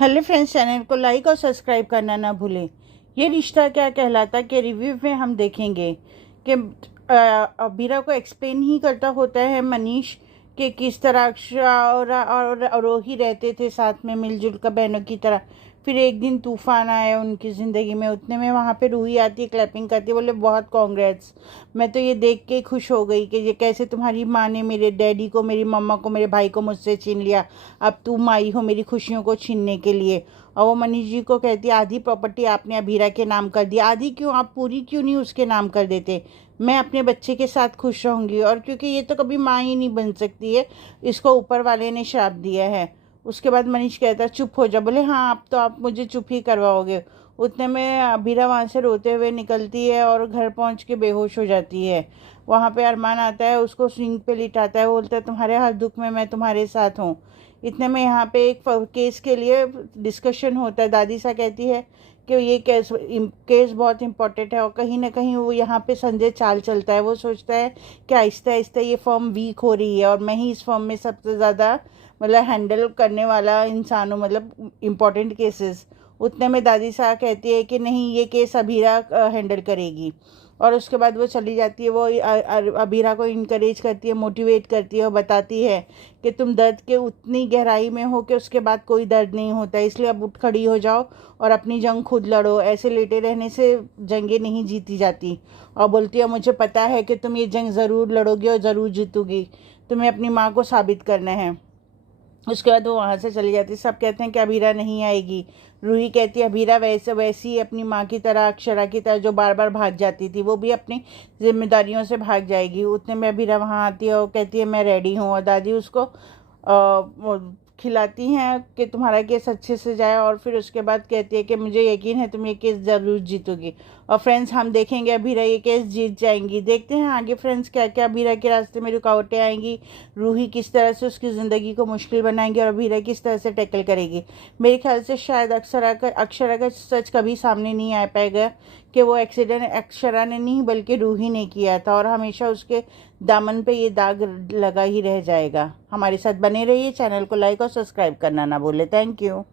Hello friends, channel को like और subscribe करना ना भूलें। ये रिश्ता क्या कहलाता के रिव्यू में हम देखेंगे कि अबीरा को एक्सप्लेन ही करता होता है मनीष कि किस तरह अक्षरा और आरोही रहते थे साथ में मिलजुल कर बहनों की तरह। फिर एक दिन तूफान आया उनकी ज़िंदगी में। उतने में वहाँ पे रूही आती है, क्लैपिंग करती है, बोले बहुत कॉन्ग्रेट्स। मैं तो ये देख के खुश हो गई कि ये कैसे तुम्हारी माँ ने मेरे डैडी को, मेरी मम्मा को, मेरे भाई को मुझसे छीन लिया, अब तुम आई हो मेरी खुशियों को छीनने के लिए। और वो मनीष जी को कहती है आधी प्रॉपर्टी आपने अबीरा के नाम कर दी। आधी क्यों, आप पूरी क्यों नहीं उसके नाम कर देते? मैं अपने बच्चे के साथ खुश रहूँगी। और क्योंकि ये तो कभी माँ ही नहीं बन सकती है, इसको ऊपर वाले ने श्राप दिया है। उसके बाद मनीष कहता है चुप हो जा। बोले हाँ, अब तो आप मुझे चुप ही करवाओगे। उतने में अबीरा वहाँ से रोते हुए निकलती है और घर पहुँच के बेहोश हो जाती है। वहाँ पे अरमान आता है, उसको स्विंग पे लिटाता है, बोलता है तुम्हारे हर दुख में मैं तुम्हारे साथ हूँ। इतने में यहाँ पे एक केस के लिए डिस्कशन होता है। दादी सा कहती है कि ये केस बहुत इम्पोर्टेंट है और कहीं ना कहीं वो यहाँ पे संजय चाल चलता है। वो सोचता है कि आहिस्ता आहिस्ता ये फर्म वीक हो रही है और मैं ही इस फर्म में सबसे ज़्यादा मतलब हैंडल करने वाला इंसान हूँ, मतलब इम्पोर्टेंट केसेस। उतने में दादी साहब कहती है कि नहीं, ये केस अबीरा हैंडल करेगी। और उसके बाद वो चली जाती है। वो अबीरा को इनकरेज करती है, मोटिवेट करती है और बताती है कि तुम दर्द के उतनी गहराई में हो कि उसके बाद कोई दर्द नहीं होता, इसलिए अब उठ खड़ी हो जाओ और अपनी जंग खुद लड़ो। ऐसे लेटे रहने से जंगें नहीं जीती जाती। और बोलती है मुझे पता है कि तुम ये जंग ज़रूर लड़ोगे और ज़रूर जीतोगी, तुम्हें अपनी माँ को साबित करना है। उसके बाद वो वहाँ से चली जाती है। सब कहते हैं कि अबीरा नहीं आएगी। रूही कहती है अबीरा वैसी अपनी माँ की तरह, अक्षरा की तरह जो बार बार भाग जाती थी, वो भी अपनी जिम्मेदारियों से भाग जाएगी। उतने में अबीरा वहाँ आती है और कहती है मैं रेडी हूँ। और दादी उसको खिलाती हैं कि तुम्हारा केस अच्छे से जाए। और फिर उसके बाद कहती है कि मुझे यकीन है तुम ये केस ज़रूर जीतोगी। और फ्रेंड्स, हम देखेंगे अबीरा ये केस जीत जाएंगी। देखते हैं आगे फ्रेंड्स क्या क्या अबीरा के रास्ते में रुकावटें आएंगी, रूही किस तरह से उसकी ज़िंदगी को मुश्किल बनाएंगी और अबीरा किस तरह से टैकल करेगी। मेरे ख्याल से शायद अक्षरा का सच कभी सामने नहीं आ पाएगा कि वो एक्सीडेंट अक्षरा ने नहीं बल्कि रूही ने किया था, और हमेशा उसके दामन पे ये दाग लगा ही रह जाएगा। हमारे साथ बने रहिए, चैनल को लाइक और सब्सक्राइब करना ना भूले। Thank you.